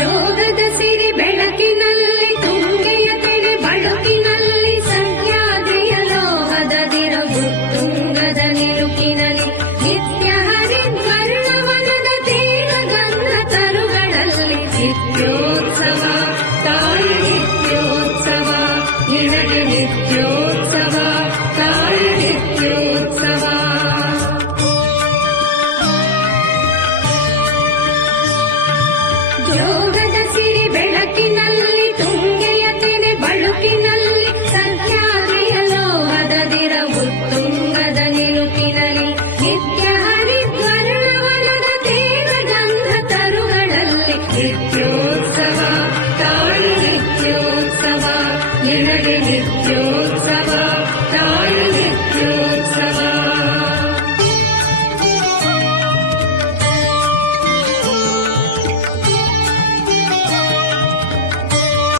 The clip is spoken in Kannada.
ಜೋಗದ ಸಿರಿ ಬೆಳಕಿನಲ್ಲಿ ತುಂಗೆಯ ತೆರೆ ಬಳುಕಿನಲ್ಲಿ ಸಹ್ಯಾದ್ರಿಯ ಲೋಹದ ದಿರವು ತುಂಗದ ನಿಲುಕಿನಲ್ಲಿ ನಿತ್ಯ ಹರಿದ್ವರ್ಣವನದ ತೇನ ಗಂಧ ತರುಗಳಲ್ಲಿ ನಿತ್ಯೋತ್ಸವ ತಾಯಿ ನಿತ್ಯೋತ್ಸವ ನಿನಗೆ ನಿತ್ಯೋತ್ಸವ ತಾಯಿ ನಿತ್ಯೋತ್ಸವ. ಜೋಗದ ಸಿರಿ ಬೆಳಕಿನಲ್ಲಿ ತುಂಗೆಯ ತೆನೆ ಬಳುಕಿನಲ್ಲಿ ಸಹ್ಯಾದ್ರಿಯ ಲೋಹದ ದಿರವು ತುಂಗದ ನಿಲುಕಿನಲ್ಲಿ ನಿತ್ಯ ಹರಿದ್ವರ್ಣವನದ ತೇನ ಗಂಧ ತರುಗಳಲ್ಲಿ ನಿತ್ಯೋ